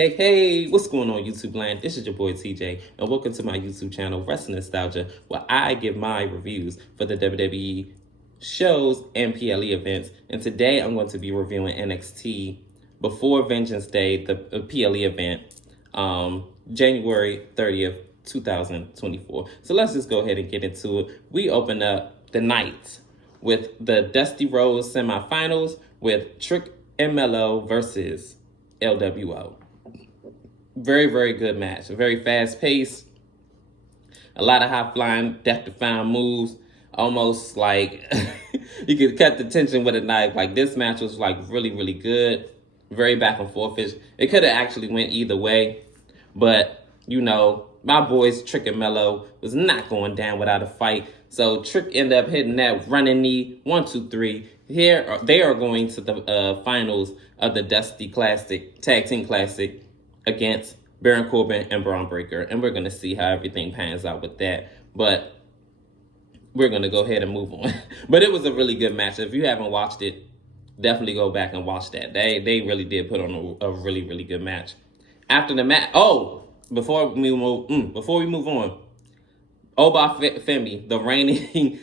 Hey, what's going on, YouTube land? This is your boy TJ, and welcome to my YouTube channel, Wrestling Nostalgia, where I give my reviews for the WWE shows and PLE events. And today I'm going to be reviewing NXT Before Vengeance Day, the PLE event, January 30th, 2024. So let's just go ahead and get into it. We open up the night with the Dusty Rhodes semifinals with Trick and Mello versus LWO. Very, very good match. Very fast paced. A lot of high flying, death defying moves. Almost like you could cut the tension with a knife. Like, this match was like really, really good. Very back and forth-ish. It could have actually went either way. But, you know, my boys Trick and Mello was not going down without a fight. So Trick ended up hitting that running knee. 1, 2, 3. Here they are going to the finals of the Dusty Classic, Tag Team Classic, against Baron Corbin and Braun Breaker. And we're going to see how everything pans out with that. But we're going to go ahead and move on. But it was a really good match. If you haven't watched it, definitely go back and watch that. They really did put on a really, really good match. After the match, before we move on, Oba Femi, the reigning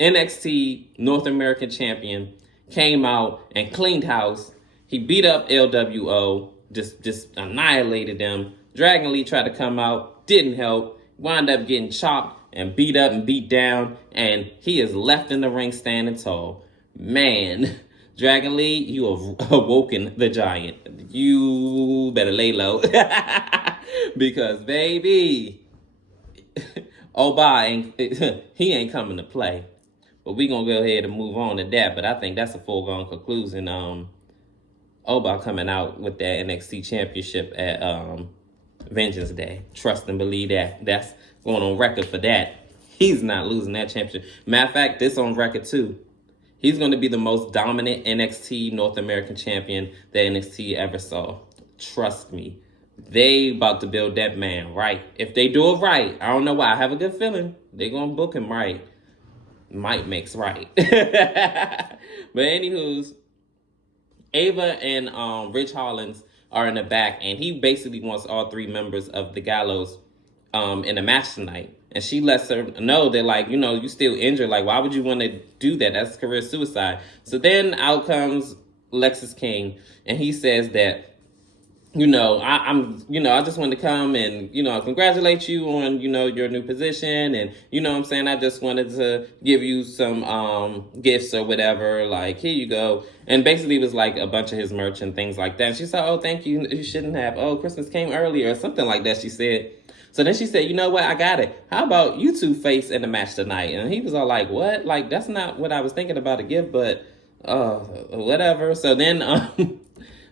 NXT North American champion, came out and cleaned house. He beat up LWO, just annihilated them. Dragon Lee tried to come out, didn't help, wound up getting chopped and beat up and beat down, and he is left in the ring standing tall. Man, Dragon Lee, you have awoken the giant. You better lay low. Because, baby, he ain't coming to play. But we gonna go ahead and move on to that. But I think that's a foregone conclusion. Oba coming out with that NXT championship at Vengeance Day. Trust and believe that. That's going on record for that. He's not losing that championship. Matter of fact, this on record too. He's going to be the most dominant NXT North American champion that NXT ever saw. Trust me. They about to build that man right. If they do it right, I don't know why. I have a good feeling they're going to book him right. Might makes right. But anywho's, Ava and Rich Hollins are in the back, and he basically wants all three members of the Gallows in a match tonight. And she lets her know that, like, you know, you still injured. Like, why would you want to do that? That's career suicide. So then out comes Lexis King, and he says that, you know, I just wanted to come and, you know, congratulate you on, you know, your new position. And, you know what I'm saying? I just wanted to give you some gifts or whatever. Like, here you go. And basically it was like a bunch of his merch and things like that. And she said, oh, thank you. You shouldn't have. Oh, Christmas came early or something like that, she said. So then she said, you know what? I got it. How about you two face in the match tonight? And he was all like, what? Like, that's not what I was thinking about a gift, but whatever. So then...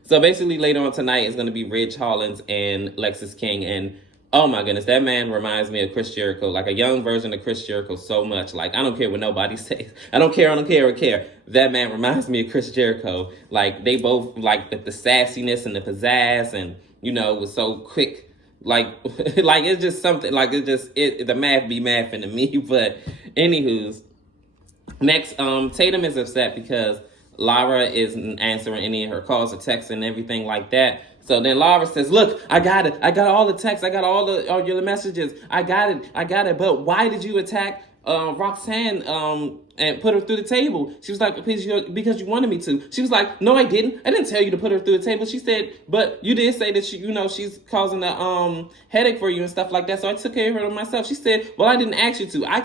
So basically later on tonight is going to be Ridge Hollins and Lexis King. And oh my goodness, that man reminds me of Chris Jericho, like a young version of Chris Jericho so much. Like, I don't care what nobody says. I don't care. That man reminds me of Chris Jericho. Like, they both, like, the sassiness and the pizzazz and, you know, was so quick. Like, like it's just something, like, the math be mathing to me. But anywho's, next, Tatum is upset because Lara isn't answering any of her calls or texts and everything like that. So then Lara says, look, I got it. I got all the texts. I got all your messages. I got it. But why did you attack Roxanne and put her through the table? She was like, because you wanted me to. She was like, no, I didn't. I didn't tell you to put her through the table. She said, but you did say that she's causing a headache for you and stuff like that. So I took care of her myself. She said, well, I didn't ask you to. I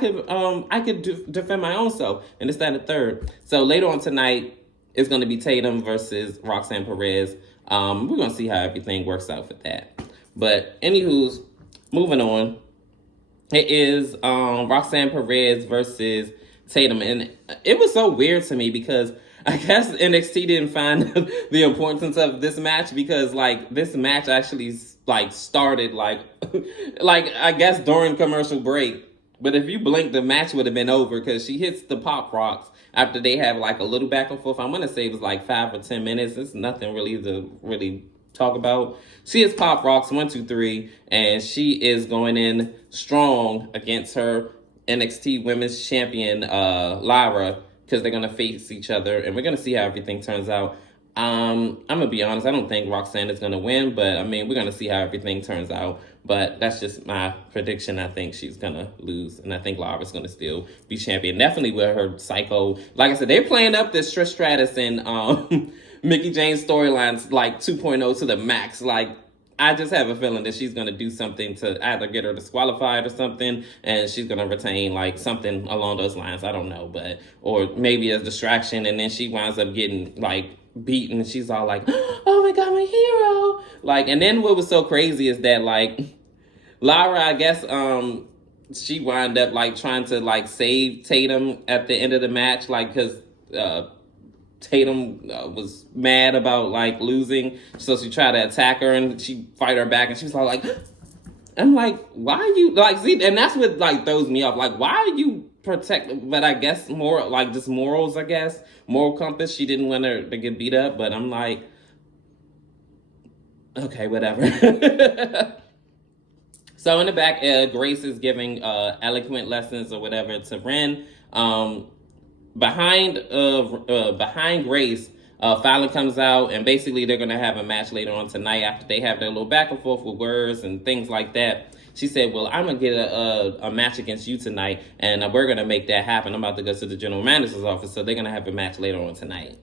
could defend my own self. And it's that the third. So later on tonight, it's going to be Tatum versus Roxanne Perez. We're going to see how everything works out for that. But anywho's, moving on. It is Roxanne Perez versus Tatum. And it was so weird to me because I guess NXT didn't find the importance of this match because, like, this match actually, like, started, like, I guess during commercial break. But if you blink, the match would have been over because she hits the pop rocks after they have, like, a little back and forth. I'm going to say it was, like, 5 or 10 minutes. It's nothing really to talk about. She hits pop rocks, 1, 2, 3, and she is going in strong against her NXT Women's Champion, Lara, because they're going to face each other, and we're going to see how everything turns out. I'm gonna be honest. I don't think Roxanne is gonna win, but I mean, we're gonna see how everything turns out. But that's just my prediction. I think she's gonna lose, and I think Lara's gonna still be champion. Definitely with her psycho. Like I said, they're playing up this Trish Stratus and Mickey James storylines like 2.0 to the max. Like, I just have a feeling that she's gonna do something to either get her disqualified or something, and she's gonna retain like something along those lines. I don't know, but or maybe a distraction, and then she winds up getting like beaten, and she's all like, "Oh my god, my hero!" Like, and then what was so crazy is that like Lara, I guess, she wound up like trying to like save Tatum at the end of the match, like because Tatum was mad about like losing, so she tried to attack her and she fight her back, and she was all like, I'm like, why are you like, see, and that's what like throws me off, like, why are you protect? But I guess more like just morals, I guess, moral compass. She didn't want her to get beat up, but I'm like, okay, whatever. So in the back, Grace is giving eloquent lessons or whatever to Ren. Behind Grace, Fallon comes out, and basically they're gonna have a match later on tonight after they have their little back and forth with words and things like that. She said, "Well, I'm gonna get a match against you tonight, and we're gonna make that happen. I'm about to go to the general manager's office, so they're gonna have a match later on tonight."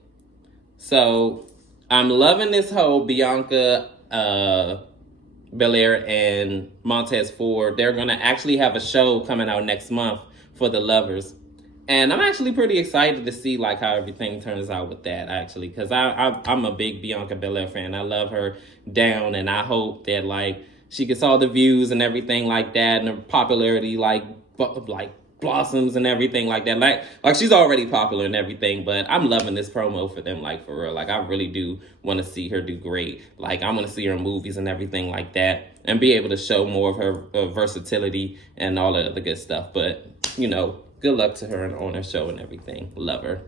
So I'm loving this whole Bianca, Belair, and Montez Ford. They're gonna actually have a show coming out next month for the lovers. And I'm actually pretty excited to see like how everything turns out with that, actually, because I'm a big Bianca Belair fan. I love her down, and I hope that like she gets all the views and everything like that, and her popularity like blossoms and everything like that. Like she's already popular and everything, but I'm loving this promo for them, like for real. Like I really do want to see her do great. Like I'm gonna see her in movies and everything like that, and be able to show more of her versatility and all the other good stuff. But you know, good luck to her and on her show and everything. Love her.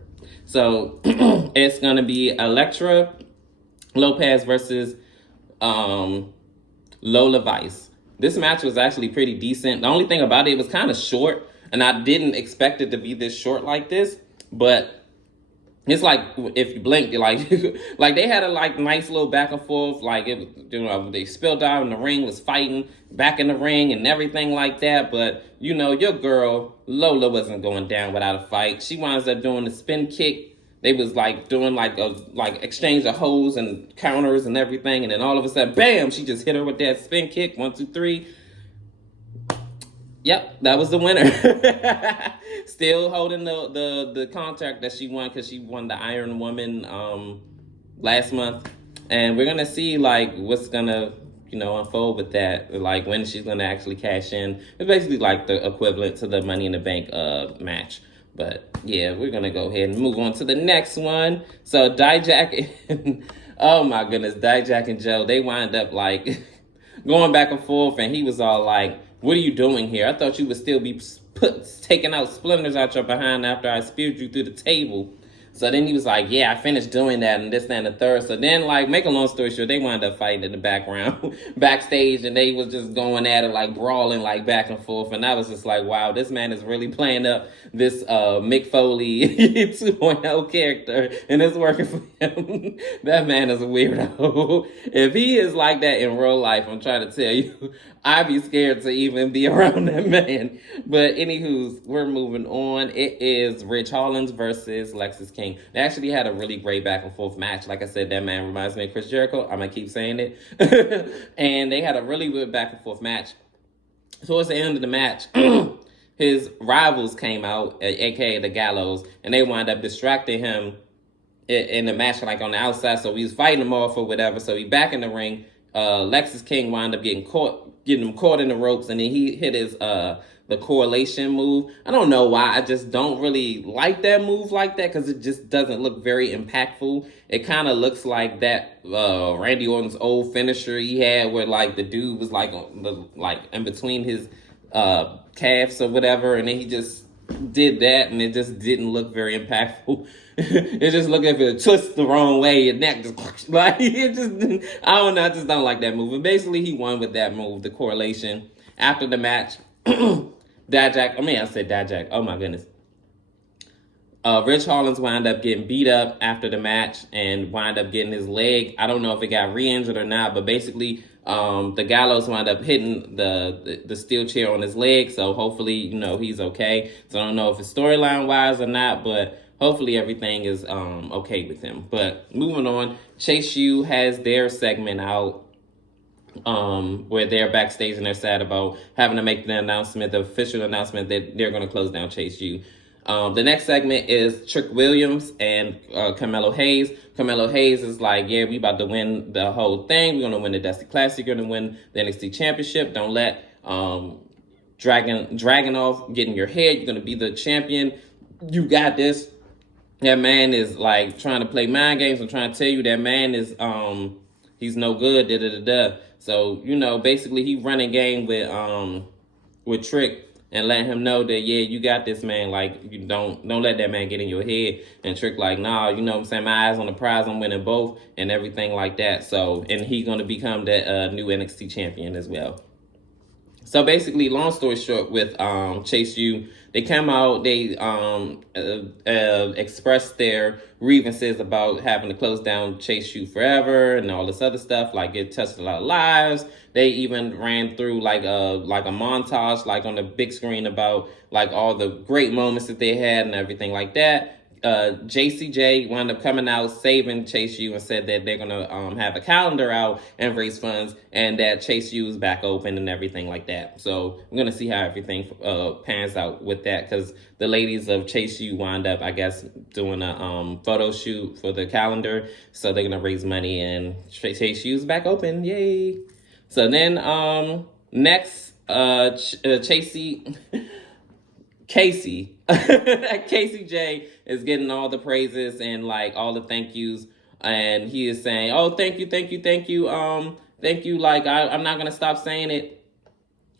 So it's gonna be Elektra Lopez versus Lola Vice. This match was actually pretty decent. The only thing about it was kind of short, and I didn't expect it to be this short like this. But it's like if you blink, like like they had a like nice little back and forth. Like it, you know, they spilled out in the ring, was fighting back in the ring and everything like that. But you know, your girl Lola wasn't going down without a fight. She winds up doing the spin kick. They was like doing like a exchange of hoes and counters and everything, and then all of a sudden, bam! She just hit her with that spin kick. 1, 2, 3. Yep, that was the winner. Still holding the contract that she won, because she won the Iron Woman last month, and we're gonna see like what's gonna unfold with that. Like when she's gonna actually cash in. It's basically like the equivalent to the Money in the Bank match. But yeah, we're gonna go ahead and move on to the next one. So Dijak and oh my goodness, Dijak and Joe, they wind up like going back and forth, and he was all like, "What are you doing here? I thought you would still be taking out splinters out your behind after I speared you through the table." So then he was like, "Yeah, I finished doing that," and this, that, and the third. So then, like, make a long story short, they wound up fighting in the background, backstage, and they was just going at it, like, brawling, like, back and forth. And I was just like, wow, this man is really playing up this Mick Foley 2.0 character, and it's working for him. That man is a weirdo. If he is like that in real life, I'm trying to tell you, I'd be scared to even be around that man. But anywho, we're moving on. It is Ridge Holland versus Lexis King. They actually had a really great back and forth match. Like I said, that man reminds me of Chris Jericho. I'm going to keep saying it. And they had a really good back and forth match. Towards the end of the match, his rivals came out, aka the Gallows, and they wound up distracting him in the match, like on the outside. So he was fighting them off or whatever. So he back in the ring. Lexis King wound up getting him caught in the ropes, and then he hit his the correlation move. I don't know why. I just don't really like that move like that, because it just doesn't look very impactful. It kind of looks like that Randy Orton's old finisher he had, where like the dude was like in between his calves or whatever, and then he just did that, and it just didn't look very impactful. It just looked like it twists the wrong way, your neck just like it just. I don't know. I just don't like that move. And basically, he won with that move, the correlation. After the match, Dijak. I said Dijak. Oh my goodness. Rich Hollins wound up getting beat up after the match and wound up getting his leg. I don't know if it got re-injured or not, but basically, the Gallows wound up hitting the steel chair on his leg. So hopefully, he's okay. So I don't know if it's storyline wise or not, but hopefully everything is okay with him. But moving on, Chase U has their segment out, where they're backstage and they're sad about having to make the official announcement that they're going to close down Chase U. The next segment is Trick Williams and Carmelo Hayes. Carmelo Hayes is like, yeah, we about to win the whole thing. We're going to win the Dusty Classic. You're going to win the NXT Championship. Don't let dragging off getting your head. You're going to be the champion. You got this. That man is like trying to play mind games. I'm trying to tell you that man is he's no good. So basically he running game with Trick and letting him know that, yeah, you got this, man. Like, you don't let that man get in your head. And Trick like, nah, what I'm saying, my eyes on the prize, I'm winning both and everything like that. So, and he's going to become the new NXT champion as well. So basically, long story short, with Chase U, they came out, they expressed their grievances about having to close down Chase U forever and all this other stuff. Like, it touched a lot of lives. They even ran through like a montage, like on the big screen, about like all the great moments that they had and everything like that. JCJ wound up coming out saving Chase U and said that they're gonna have a calendar out and raise funds, and that Chase U is back open and everything like that. So I'm gonna see how everything pans out with that, because the ladies of Chase U wound up, I guess, doing a photo shoot for the calendar, so they're gonna raise money and Chase U is back open. Yay! So then next, Casey Casey J is getting all the praises and like all the thank yous, and he is saying, oh, thank you, thank you, like I'm not gonna stop saying it.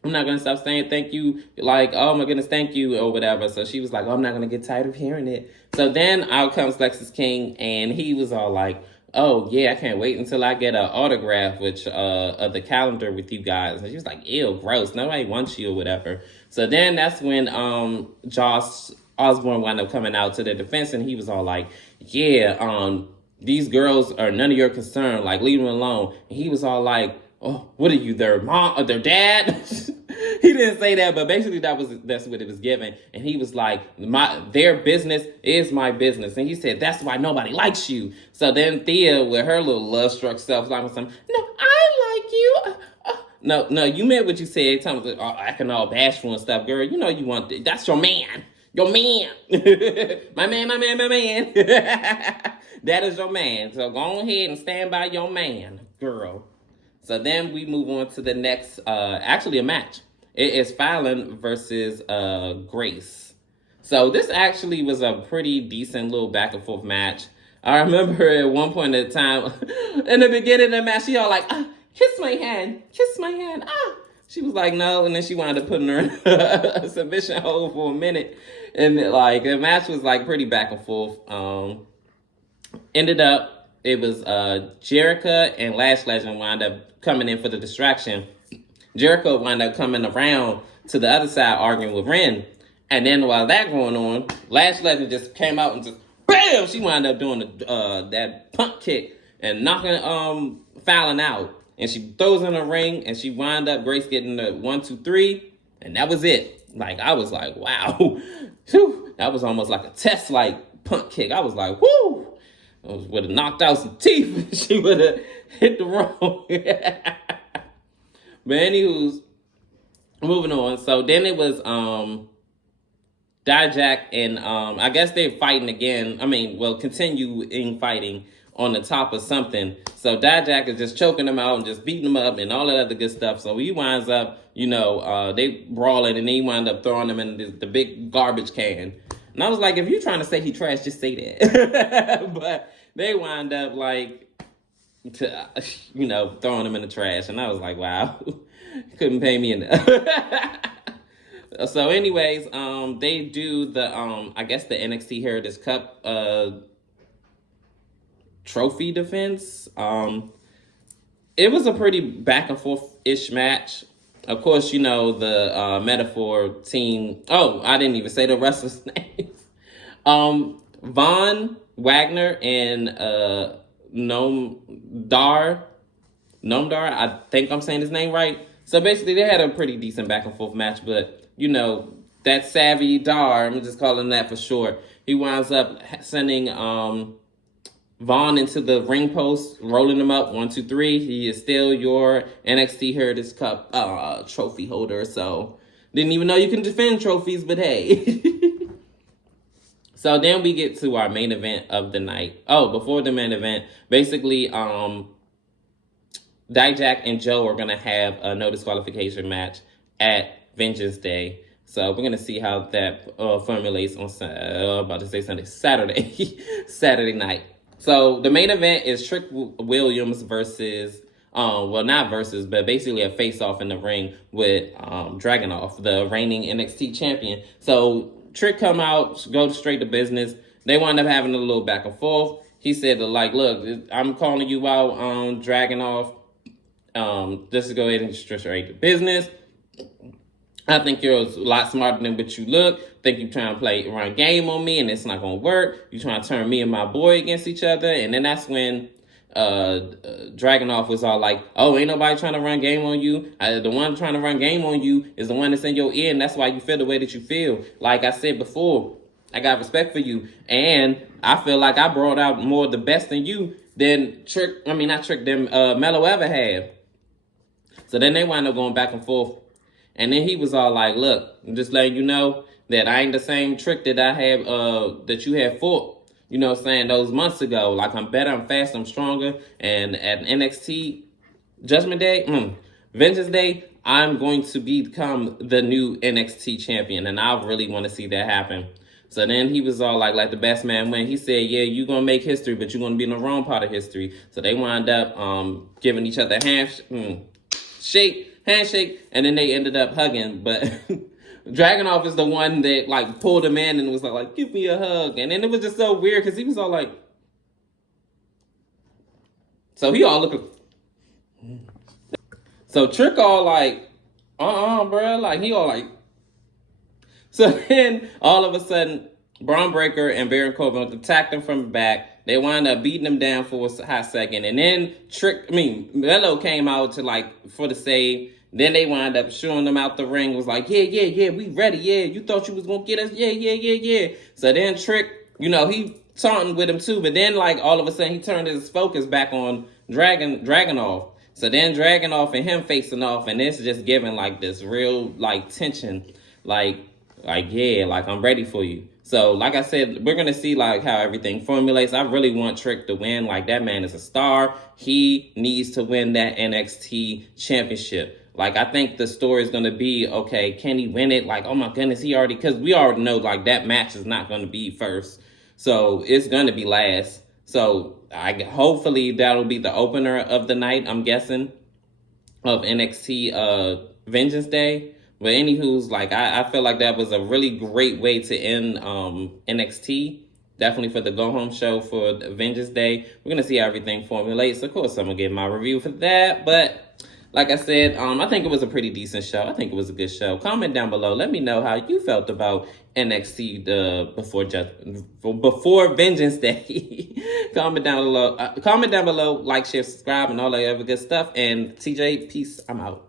I'm not gonna stop saying thank you, like, oh my goodness, thank you, or whatever. So she was like, oh, I'm not gonna get tired of hearing it. So then out comes Lexus King, and he was all like, oh yeah, I can't wait until I get an autograph of the calendar with you guys. And she was like, ew, gross, nobody wants you or whatever. So then that's when Josh Osborne wound up coming out to their defense, and he was all like, yeah, these girls are none of your concern, like, leave them alone. And he was all like, oh, what are you, their mom or their dad? He didn't say that, but basically that's what it was given. And he was like, their business is my business. And he said, that's why nobody likes you. So then Thea, with her little love-struck self, like, no, I like you. No, you meant what you said. Tell me, acting all bashful and stuff, girl. You want that's your man. Your man. my man. That is your man. So go ahead and stand by your man, girl. So then we move on to the next, actually a match. It is Fallon versus Grace. So this actually was a pretty decent little back and forth match. I remember at one point in time, in the beginning of the match, she all like, kiss my hand. She was like, no, and then she wound up putting her in a submission hold for a minute. And like, the match was like pretty back and forth. Ended up, it was Jericho and Lash Legend wound up coming in for the distraction. Jericho wound up coming around to the other side arguing with Ren. And then while that going on, Lash Legend just came out and just, bam! She wound up doing that punt kick and knocking Fallon out. And she throws in the ring, and she wound up Grace getting the 1, 2, 3, and that was it. Like, I was like, wow. Whew. That was almost like a test-like punt kick. I was like, whoo! I would have knocked out some teeth. She would have hit the wrong. But anywho's, moving on. So then it was Dijak and I guess they're fighting again. Continuing fighting on the top of something. So Dijak is just choking him out and just beating him up and all that other good stuff. So he winds up, they brawling, and he wind up throwing him in the big garbage can. And I was like, if you're trying to say he trash, just say that. But they wind up throwing him in the trash. And I was like, wow, couldn't pay me enough. So anyways, they do the, I guess the NXT Heritage Cup trophy defense. It was a pretty back and forth-ish match. Of course, the Metaphor team. Oh, I didn't even say the wrestlers' names. Von Wagner and Nomdar, I think I'm saying his name right. So basically, they had a pretty decent back and forth match, but that savvy Dar, I'm just calling him that for short. He winds up sending Vaughn into the ring post, rolling him up 1, 2, 3. He is still your NXT Heritage Cup trophy holder. So didn't even know you can defend trophies, but hey. So then we get to our main event of the night. Oh, before the main event, basically, Dijak and Joe are gonna have a no disqualification match at Vengeance Day. So we're gonna see how that formulates on Saturday, Saturday night. So the main event is Trick Williams versus, not versus, but basically a face-off in the ring with Dragunov, the reigning NXT champion. So Trick come out, go straight to business. They wind up having a little back and forth. He said, like, look, I'm calling you out on Dragunov. Just to go ahead and straight to business. I think you're a lot smarter than what you look. Think you're trying to run game on me, and it's not going to work. You're trying to turn me and my boy against each other. And then that's when Dragunov was all like, oh, ain't nobody trying to run game on you. The one trying to run game on you is the one that's in your ear, and that's why you feel the way that you feel. Like I said before, I got respect for you. And I feel like I brought out more of the best in you than Mello ever have. So then they wind up going back and forth. And then he was all like, look, I'm just letting you know that I ain't the same Trick that I have, that you had fought, those months ago. Like, I'm better, I'm faster, I'm stronger. And at NXT Judgment Day, Vengeance Day, I'm going to become the new NXT champion. And I really want to see that happen. So then he was all like the best man win. He said, yeah, you're going to make history, but you're going to be in the wrong part of history. So they wind up giving each other handshake, and then they ended up hugging. But Dragunov is the one that pulled him in and was like, give me a hug. And then it was just so weird because he was all like, so he all looking. So Trick all like, bro, like he all like. So then all of a sudden, Braun Breaker and Baron Corbin attacked him from the back. They wound up beating him down for a hot second. And then Mello came out for the save. Then they wind up shooing them out the ring. Was like, yeah, we ready. Yeah, you thought you was going to get us? Yeah. So then Trick, he taunting with him too. But then all of a sudden he turned his focus back on Dragunov. So then Dragunov and him facing off. And it's just giving this real tension. I'm ready for you. So, like I said, we're going to see, how everything formulates. I really want Trick to win. That man is a star. He needs to win that NXT championship. I think the story is going to be, okay, can he win it? Oh, my goodness, because we already know, that match is not going to be first. So, it's going to be last. So, hopefully, that'll be the opener of the night, I'm guessing, of NXT Vengeance Day. But anywho's, I feel like that was a really great way to end NXT. Definitely for the go-home show for Vengeance Day. We're going to see how everything formulates. Of course, I'm going to give my review for that. But like I said, I think it was a pretty decent show. I think it was a good show. Comment down below. Let me know how you felt about NXT before Vengeance Day. Comment down below. Like, share, subscribe, and all that other good stuff. And TJ, peace. I'm out.